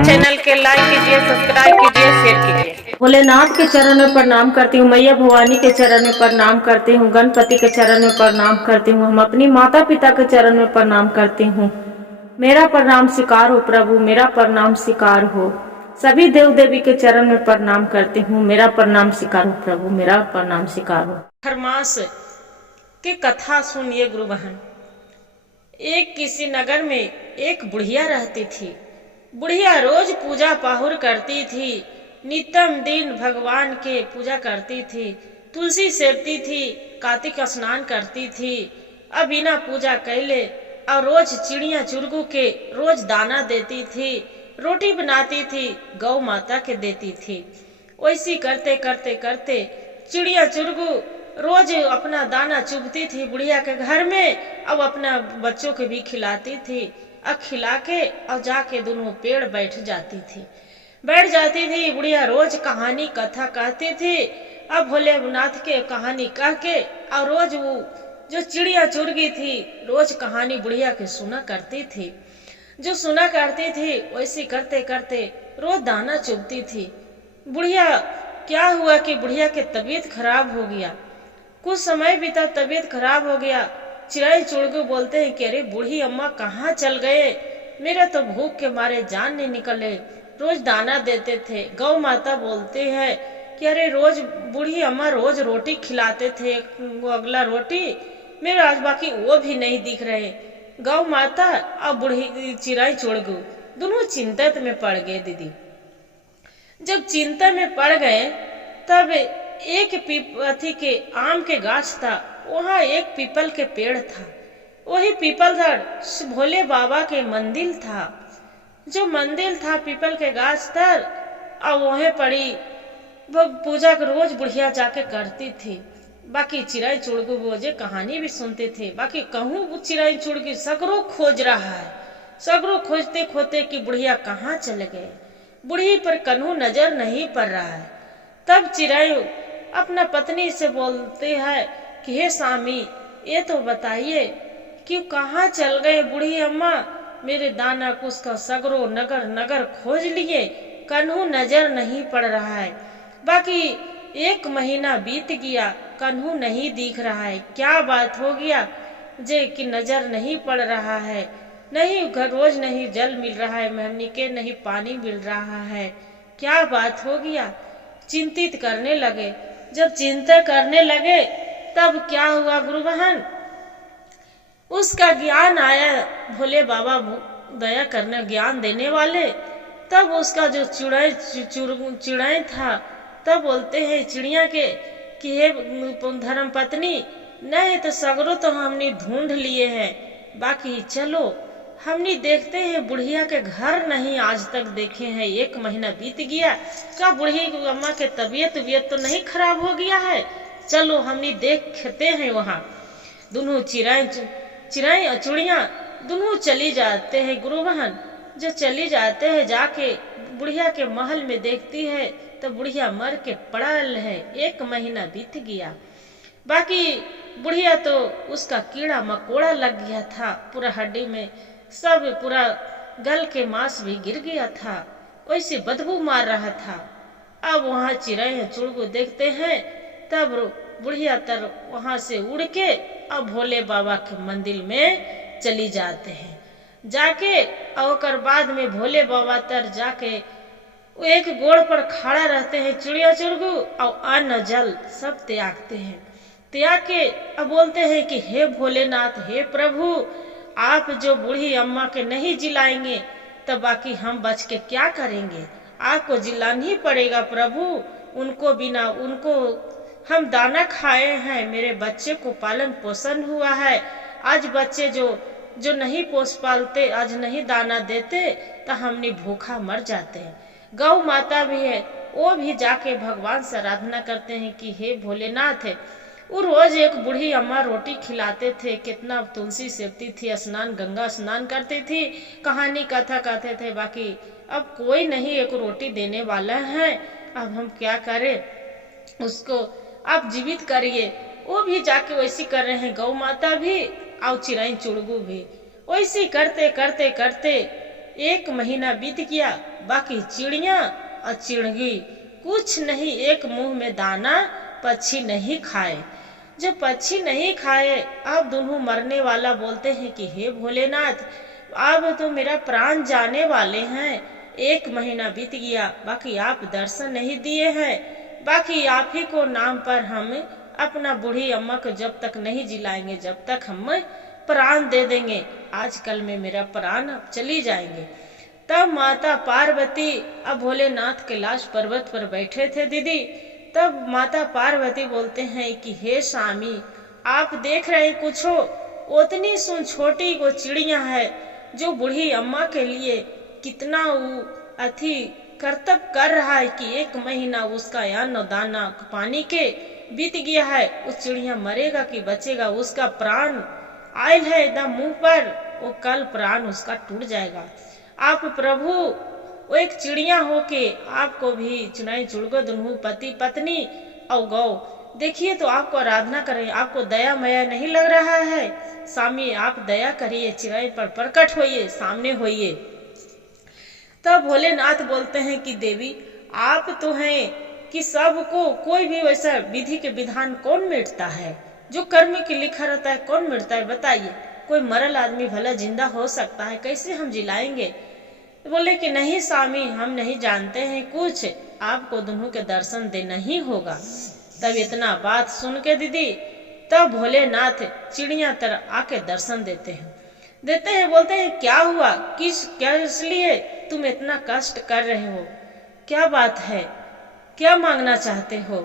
Channel के like कीजिए, subscribe कीजिए, शेयर कीजिए। भोलेनाथ के चरण में प्रणाम करती हूँ, मैया भवानी के चरण में प्रणाम करती हूँ, गणपति के चरण में प्रणाम करती हूँ, हम अपनी माता पिता के चरण में प्रणाम करती हूँ। मेरा प्रणाम स्वीकार हो प्रभु, मेरा प्रणाम स्वीकार हो। सभी देव देवी के चरण में प्रणाम करती हूँ, मेरा प्रणाम स्वीकार हो प्रभु, मेरा प्रणाम स्वीकार हो। खरमास की कथा सुनिए गुरु बहन। एक किसी नगर में एक बुढ़िया रहती थी। बुढ़िया रोज पूजा पाहुर करती थी, नित्यम दिन भगवान के पूजा करती थी, तुलसी सेवती थी, कार्तिक स्नान करती थी। अब बिना पूजा कैले और रोज चिड़िया चुरगू के रोज दाना देती थी, रोटी बनाती थी, गौ माता के देती थी। वैसी करते करते करते चिड़िया चुरगू रोज अपना दाना चुभती थी बुढ़िया के घर में, अब अपना बच्चों के भी खिलाती थी। अब खिला के और जाके दोनों पेड़ बैठ जाती थी। बुढ़िया रोज कहानी कथा कहती थी। अब भोलेनाथ के कहानी कह के और रोज वो जो चिड़िया चुरगी थी रोज कहानी बुढ़िया के सुना करती थी। जो सुना करती थी वैसी करते करते रोज दाना चुभती थी। बुढ़िया क्या हुआ कि बुढ़िया की तबीयत खराब हो गया। कुछ समय बीता, तबीयत खराब हो गया। चिड़ै चुड़गू बोलते हैं कि अरे बूढ़ी अम्मा कहाँ चल गए, मेरा तो भूख के मारे जान नहीं निकले, रोज दाना देते थे। गौ माता बोलते हैं कि अरे रोज बूढ़ी अम्मा रोज रोटी खिलाते थे, वो अगला रोटी मेरा आज बाकी वो भी नहीं दिख रहे। गौ माता और बूढ़ी चिड़ै चुड़गू दोनों चिंतित में पड़ गए। दीदी जब चिंता में पड़ गए तब एक अथी के आम के गाछ था, वहाँ एक पीपल के पेड़ था। वही पीपल धर भोले बाबा के मंदिर था। जो मंदिर था पीपल के गाछ तर और वहीं पड़ी वो पूजा रोज बुढ़िया जाके करती थी। बाकी चिड़ै चुड़गू बोझे कहानी भी सुनते थे। बाकी कहूँ चिड़ै चुड़गू सगरों खोज रहा है, सगरों खोजते खोजते कि बुढ़िया कहाँ चले गए, बुढ़ी पर कन्हू नजर नहीं पड़ रहा है। तब चिड़ै अपना पत्नी से बोलते हैं कि हे स्वामी ये तो बताइए कि कहाँ चल गए बूढ़ी अम्मा, मेरे दाना कुछ का सगरो नगर नगर खोज लिए, कन्हू नजर नहीं पड़ रहा है। बाकी 1 महीना बीत गया, कन्हू नहीं दिख रहा है। क्या बात हो गया जे कि नजर नहीं पड़ रहा है, नहीं घर रोज नहीं जल मिल रहा है, महमनी के नहीं पानी मिल रहा है, क्या बात हो गया। चिंतित करने लगे। जब चिंता करने लगे तब क्या हुआ गुरु बहन, उसका ज्ञान आया, भोले बाबा दया करने ज्ञान देने वाले। तब उसका जो चिड़ै था तब बोलते हैं चिड़िया के कि हे धर्म पत्नी, नहीं तो सगरों तो हमने ढूंढ लिए हैं, बाकी चलो हमने देखते हैं बुढ़िया के घर नहीं आज तक देखे हैं। 1 महीना बीत गया, क्या बूढ़ी अम्मा के तबीयत तो नहीं खराब हो गया है, चलो हमने देखते हैं। वहाँ दोनों चिड़ै और चुड़िया दोनों चली जाते हैं गुरु बहन। जो चली जाते हैं जाके बुढ़िया के महल में देखती है तो बुढ़िया मर के पड़ल है। 1 महीना बीत गया। बाकी बुढ़िया तो उसका कीड़ा मकोड़ा लग गया था, पूरा हड्डी में सब पूरा गल के मांस भी गिर गया था, वैसे बदबू मार रहा था। अब वहाँ चिड़ै चुड़गू देखते हैं तब बुढ़िया तर वहाँ से उड़ के अब भोले बाबा के मंदिर में चली जाते हैं। जाके और बाद में भोले बाबा तर जाके एक गोड़ पर खड़ा रहते हैं चिड़िया चुड़गू और अन्न जल सब त्यागते हैं। त्याग के अब बोलते हैं कि हे भोलेनाथ, हे प्रभु, आप जो बूढ़ी अम्मा के नहीं जिलाएंगे तो बाकी हम बच के क्या करेंगे, आपको जिलाना ही पड़ेगा प्रभु। उनको बिना उनको हम दाना खाए हैं, मेरे बच्चे को पालन पोषण हुआ है, आज बच्चे जो नहीं पोस पालते, आज नहीं दाना देते तो हमने भूखा मर जाते हैं। गौ माता भी है, वो भी जाके भगवान से आराधना करते हैं कि हे भोलेनाथ, वो रोज एक बूढ़ी अम्मा रोटी खिलाते थे, कितना तुलसी सेवती थी, स्नान गंगा स्नान करती थी, कहानी कथा कहते थे, बाकी अब कोई नहीं एक रोटी देने वाला है, अब हम क्या करें, उसको आप जीवित करिए। वो भी जाके वैसी कर रहे हैं, गौ माता भी और चिड़ै चुड़गू भी। वैसे करते करते करते 1 महीना बीत गया। बाकी चिड़िया और चिड़गी कुछ नहीं, एक मुंह में दाना पक्षी नहीं खाए। जब पक्षी नहीं खाए, अब दोनों मरने वाला बोलते हैं कि हे भोलेनाथ, अब तो मेरा प्राण जाने वाले हैं। 1 महीना बीत गया, बाकी आप दर्शन नहीं दिए हैं। बाकी आप ही को नाम पर हम अपना बूढ़ी अम्मा को जब तक नहीं जिलाएंगे, जब तक हम प्राण दे देंगे। आजकल में मेरा प्राण अब चली जाएंगे। तब माता पार्वती अब भोलेनाथ कैलाश पर्वत पर बैठे थे दीदी। तब माता पार्वती बोलते हैं कि हे स्वामी, आप देख रहे हैं कुछ हो, उतनी सुन छोटी को चिड़िया है जो बूढ़ी अम्मा के लिए कितना वो अथी कर्तव्य कर रहा है कि 1 महीना उसका अन्न दाना पानी के बीत गया है। उस चिड़िया मरेगा कि बचेगा? उसका प्राण आयल है एकदम मुंह पर, वो कल प्राण उसका टूट जाएगा। आप प्रभु वो एक चिड़िया होके आपको भी चुनाई चुड़गो दुनू पति पत्नी और गौ देखिए तो आपको आराधना करें। आपको दया मया नहीं लग रहा है? स्वामी आप दया करिए, चिड़ै पर प्रकट होइए, सामने होइए। तब भोलेनाथ बोलते हैं कि देवी आप तो हैं कि सबको कोई भी वैसा विधि के विधान कौन मिटता है? जो कर्म के लिखा रहता है कौन मिटता है? बताइए। कोई मरल आदमी भला जिंदा हो सकता है? कैसे हम जिलाएंगे? बोले कि नहीं स्वामी, हम नहीं जानते हैं कुछ, आपको दोनों के दर्शन देना ही होगा। तब इतना बात सुन के दीदी तब भोलेनाथ चिड़िया तरह आके दर्शन देते हैं। बोलते हैं क्या हुआ, क्या इसलिए तुम इतना कष्ट कर रहे हो? क्या बात है, क्या मांगना चाहते हो?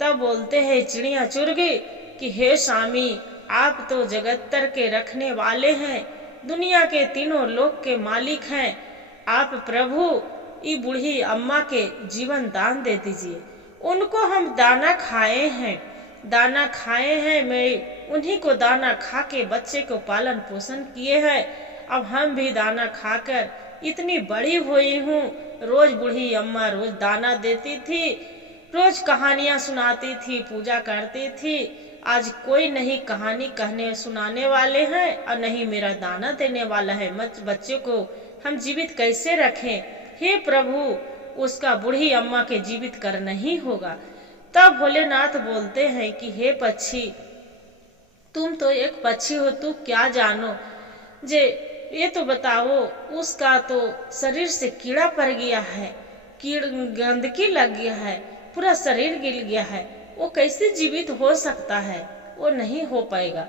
तब बोलते हैं चिड़िया चुरगी कि हे स्वामी, आप तो जगत्तर के रखने वाले हैं, दुनिया के तीनों लोक के मालिक हैं। आप प्रभु ई बूढ़ी अम्मा के जीवन दान दे दीजिए। उनको हम दाना खाए हैं, मैं उन्हीं को दाना खा के बच्चे को पालन पोषण किए हैं। अब हम भी दाना खाकर इतनी बड़ी हुई हूँ। रोज बूढ़ी अम्मा रोज दाना देती थी, रोज कहानियां सुनाती थी, पूजा करती थी। आज कोई नहीं कहानी कहने सुनाने वाले हैं और नहीं मेरा दाना देने वाला है। बच्चे को हम जीवित कैसे रखें? हे प्रभु, उसका बूढ़ी अम्मा के जीवित करना ही होगा। तब भोलेनाथ बोलते हैं कि हे पक्षी, तुम तो एक पक्षी हो, तू क्या जानो जे ये तो बताओ, उसका तो शरीर से कीड़ा पड़ गया है, गंदगी लग गया है, पूरा शरीर गिल गया है, वो कैसे जीवित हो सकता है? वो नहीं हो पाएगा।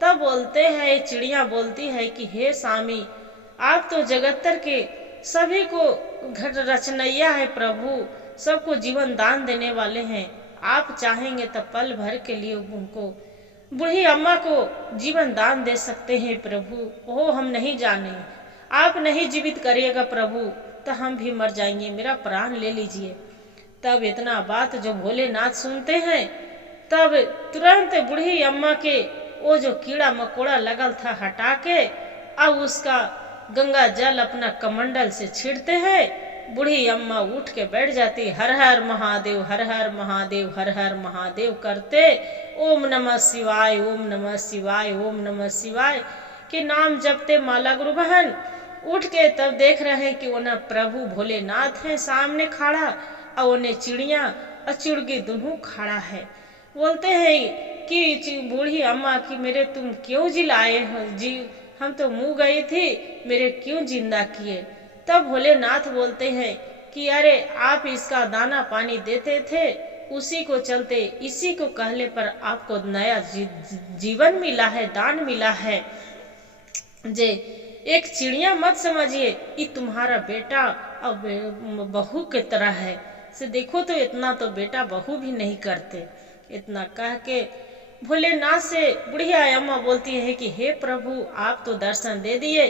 तब बोलते हैं चिड़िया बोलती है कि हे स्वामी, आप तो जगत्तर के सभी को घट रचनैया है प्रभु, सबको जीवन दान देने वाले हैं। आप चाहेंगे तो पल भर के लिए उनको बूढ़ी अम्मा को जीवन दान दे सकते हैं प्रभु। वो हम नहीं जाने, आप नहीं जीवित करिएगा प्रभु तो हम भी मर जाएंगे, मेरा प्राण ले लीजिए। तब इतना बात जो भोलेनाथ सुनते हैं, तब तुरंत बूढ़ी अम्मा के वो जो कीड़ा मकोड़ा लगल था हटा के अब उसका गंगा जल अपना कमंडल से छींटते हैं। बूढ़ी अम्मा उठ के बैठ जाती, हर हर महादेव, हर हर महादेव, हर हर महादेव करते ओम नमः शिवाय, ओम नमः शिवाय, ओम नमः शिवाय के नाम जपते माला गुरु बहन उठ के तब देख रहे हैं कि उन्हें प्रभु भोलेनाथ है सामने खड़ा और उन्हें चिड़िया और चिड़गी दोनों खड़ा है। बोलते हैं कि बूढ़ी अम्मा की मेरे तुम क्यों जिलाए हो जी, हम तो मुँह गई थी, मेरे क्यों जिंदा किए? तब भोलेनाथ बोलते हैं कि अरे आप इसका दाना पानी देते थे, उसी को चलते इसी को कहले पर आपको नया जीवन मिला है, दान मिला है। जे एक चिड़िया मत समझिए, ये तुम्हारा बेटा और बहू के तरह है, से देखो तो इतना तो बेटा बहू भी नहीं करते। इतना कह के भोलेनाथ से बुढ़िया अम्मा बोलती है कि हे प्रभु, आप तो दर्शन दे दिए,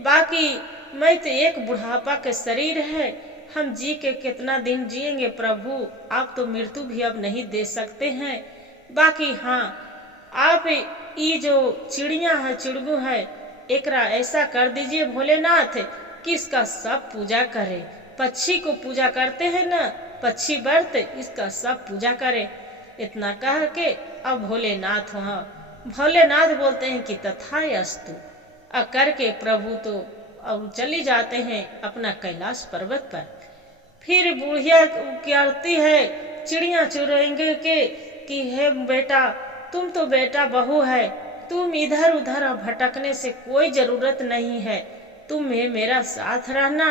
बाकी मैं तो एक बुढ़ापा के शरीर है, हम जी के कितना दिन जिएंगे प्रभु, आप तो मृत्यु भी अब नहीं दे सकते हैं। बाकी हाँ, आप ये जो चिड़िया है चिड़गू है, एकरा ऐसा कर दीजिए भोलेनाथ कि इसका सब पूजा करे। पक्षी को पूजा करते हैं ना, पक्षी व्रत, इसका सब पूजा करे। इतना कह के अब भोलेनाथ बोलते हैं कि तथास्तु। करके प्रभु तो अब चली जाते हैं अपना कैलाश पर्वत पर। फिर बुढ़िया कहती है चिड़िया चुराएंगे के कि हे बेटा, तुम तो बेटा बहू है, तुम इधर उधर भटकने से कोई जरूरत नहीं है, तुम्हें मेरा साथ रहना,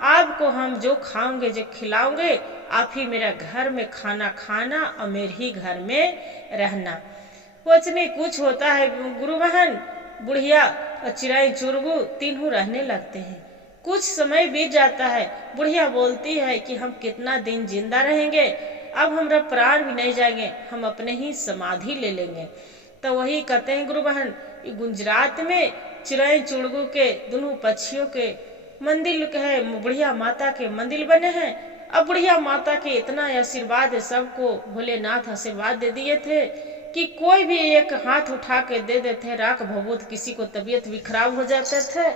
आपको हम जो खाओगे जो खिलाओगे आप ही मेरा घर में खाना खाना और मेरे ही घर में रहना। कुछ नहीं कुछ होता है गुरु बहन, बुढ़िया और चिड़ै चुरगू तीनों रहने लगते हैं। कुछ समय बीत जाता है, बुढ़िया बोलती है कि हम कितना दिन जिंदा रहेंगे, अब हमारा प्राण भी नहीं जाएंगे, हम अपने ही समाधि ले लेंगे। तो वही कहते हैं गुरु बहन, गुजरात में चिड़ै चुड़गू के दोनों पक्षियों के मंदिर है, बुढ़िया माता के मंदिर बने हैं। अब बुढ़िया माता के इतना आशीर्वाद है, सबको भोलेनाथ आशीर्वाद दे दिए थे कि कोई भी एक हाथ उठा के दे देते राख भभूत, किसी को तबीयत भी खराब हो जाते थे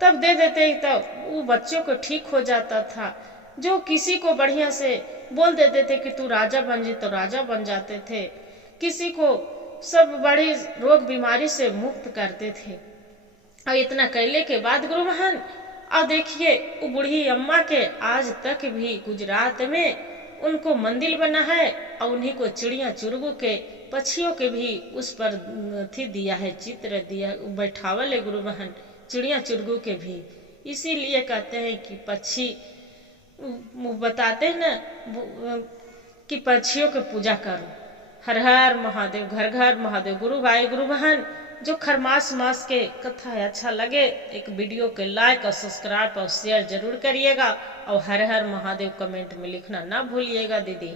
तब दे देते, तब वो बच्चों को ठीक हो जाता था। जो किसी को बढ़िया से बोल देते थे कि तू राजा बन जी तो राजा बन जाते थे, किसी को सब बड़ी रोग बीमारी से मुक्त करते थे। और इतना कहले के बाद गुरु महान और देखिए वो बूढ़ी अम्मा के आज तक भी गुजरात में उनको मंदिर बना है और उन्हीं को चिड़िया चुरगू के पक्षियों के भी उस पर थी दिया है, चित्र दिया बैठावल है गुरु बहन, चिड़िया चुरगू के भी। इसीलिए कहते हैं कि पक्षी बताते हैं ना कि पक्षियों की पूजा करो। हर हर महादेव, घर घर महादेव। गुरु भाई गुरु बहन, जो खरमास मास के कथा अच्छा लगे एक वीडियो के लाइक और सब्सक्राइब और शेयर जरूर करिएगा और हर हर महादेव कमेंट में लिखना ना भूलिएगा दीदी।